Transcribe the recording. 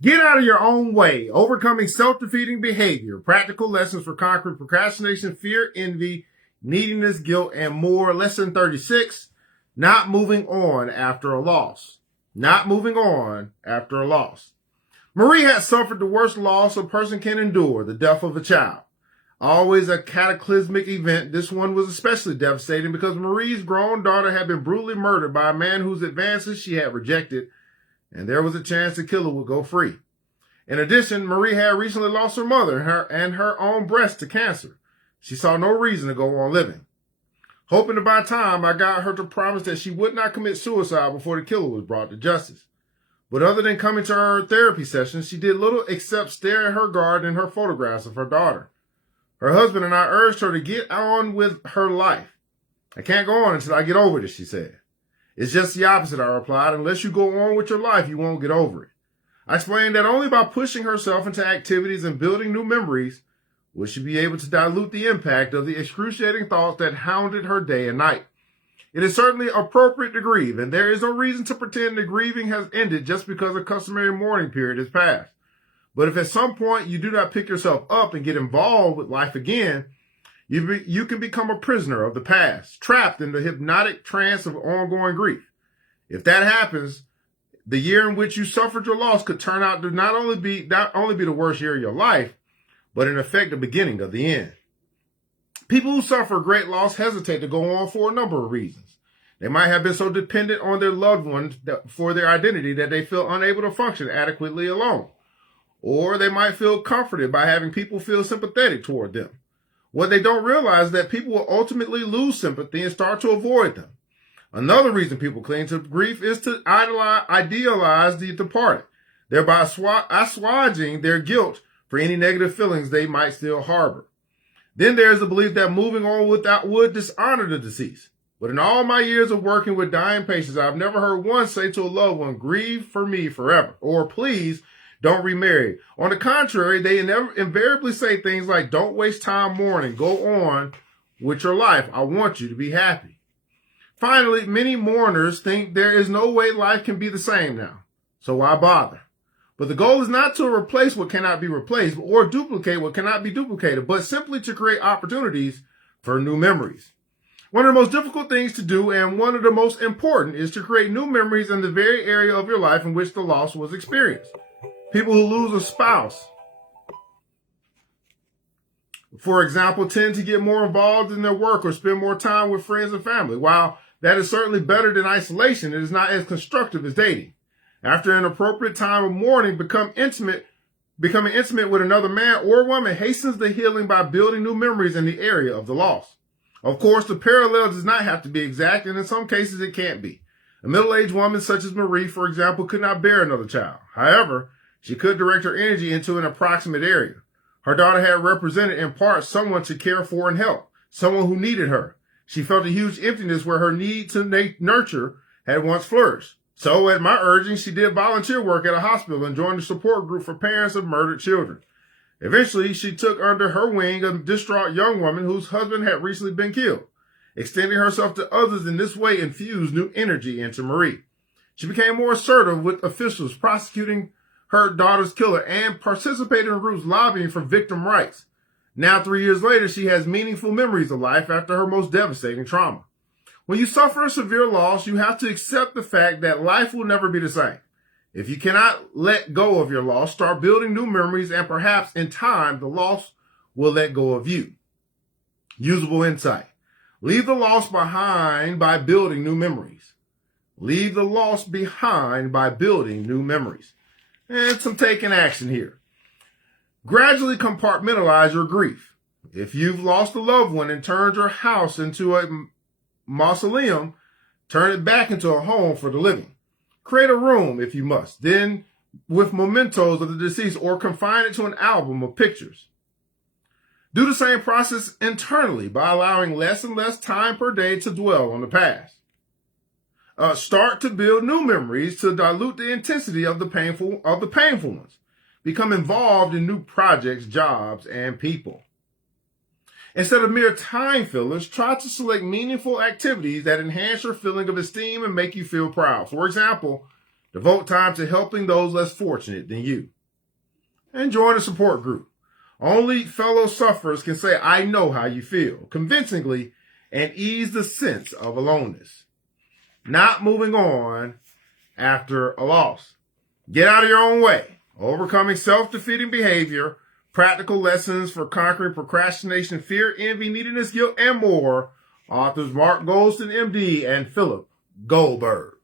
Get out of your own way. Overcoming self-defeating behavior. Practical lessons for conquering procrastination, fear, envy, neediness, guilt, and more. Lesson 36. Not moving on after a loss. Not moving on after a loss. Marie had suffered the worst loss a person can endure, the death of a child. Always a cataclysmic event, this one was especially devastating because Marie's grown daughter had been brutally murdered by a man whose advances she had rejected, and there was a chance the killer would go free. In addition, Marie had recently lost her mother and her own breast to cancer. She saw no reason to go on living. Hoping to buy time, I got her to promise that she would not commit suicide before the killer was brought to justice. But other than coming to her therapy sessions, she did little except stare at her garden and her photographs of her daughter. Her husband and I urged her to get on with her life. I can't go on until I get over this, she said. It's just the opposite, I replied. Unless you go on with your life, you won't get over it. I explained that only by pushing herself into activities and building new memories would she be able to dilute the impact of the excruciating thoughts that hounded her day and night. It is certainly appropriate to grieve, and there is no reason to pretend that grieving has ended just because a customary mourning period has passed. But if at some point you do not pick yourself up and get involved with life again, you can become a prisoner of the past, trapped in the hypnotic trance of ongoing grief. If that happens, the year in which you suffered your loss could turn out to not only be the worst year of your life, but in effect the beginning of the end. People who suffer great loss hesitate to go on for a number of reasons. They might have been so dependent on their loved ones for their identity that they feel unable to function adequately alone. Or they might feel comforted by having people feel sympathetic toward them. What they don't realize is that people will ultimately lose sympathy and start to avoid them. Another reason people cling to grief is to idealize the departed, thereby assuaging their guilt for any negative feelings they might still harbor. Then there's the belief that moving on would dishonor the deceased. But in all my years of working with dying patients, I've never heard one say to a loved one, "Grieve for me forever," or "Please don't remarry." On the contrary, they invariably say things like, "Don't waste time mourning. Go on with your life. I want you to be happy." Finally, many mourners think there is no way life can be the same now. So why bother? But the goal is not to replace what cannot be replaced or duplicate what cannot be duplicated, but simply to create opportunities for new memories. One of the most difficult things to do and one of the most important is to create new memories in the very area of your life in which the loss was experienced. People who lose a spouse, for example, tend to get more involved in their work or spend more time with friends and family. While that is certainly better than isolation, it is not as constructive as dating. After an appropriate time of mourning, becoming intimate with another man or woman hastens the healing by building new memories in the area of the loss. Of course, the parallel does not have to be exact, and in some cases it can't be. A middle-aged woman such as Marie, for example, could not bear another child. However, she could direct her energy into an approximate area. Her daughter had represented in part someone to care for and help, someone who needed her. She felt a huge emptiness where her need to nurture had once flourished. So, at my urging, she did volunteer work at a hospital and joined a support group for parents of murdered children. Eventually, she took under her wing a distraught young woman whose husband had recently been killed. Extending herself to others in this way infused new energy into Marie. She became more assertive with officials prosecuting her daughter's killer and participated in groups lobbying for victim rights. Now, 3 years later, she has meaningful memories of life after her most devastating trauma. When you suffer a severe loss, you have to accept the fact that life will never be the same. If you cannot let go of your loss, start building new memories, and perhaps in time, the loss will let go of you. Usable insight. Leave the loss behind by building new memories. Leave the loss behind by building new memories. And some taking action here. Gradually compartmentalize your grief. If you've lost a loved one and turned your house into a mausoleum, turn it back into a home for the living. Create a room if you must, then with mementos of the deceased, or confine it to an album of pictures. Do the same process internally by allowing less and less time per day to dwell on the past. Start to build new memories to dilute the intensity of the painful ones. Become involved in new projects, jobs, and people. Instead of mere time fillers, try to select meaningful activities that enhance your feeling of esteem and make you feel proud. For example, Devote time to helping those less fortunate than you. And join a support group. Only fellow sufferers can say, I know how you feel, convincingly, and ease the sense of aloneness. Not moving on after a loss. Get out of your own way. Overcoming self-defeating behavior. Practical lessons for conquering procrastination, fear, envy, neediness, guilt, and more. Authors Mark Goulston, MD, and Philip Goldberg.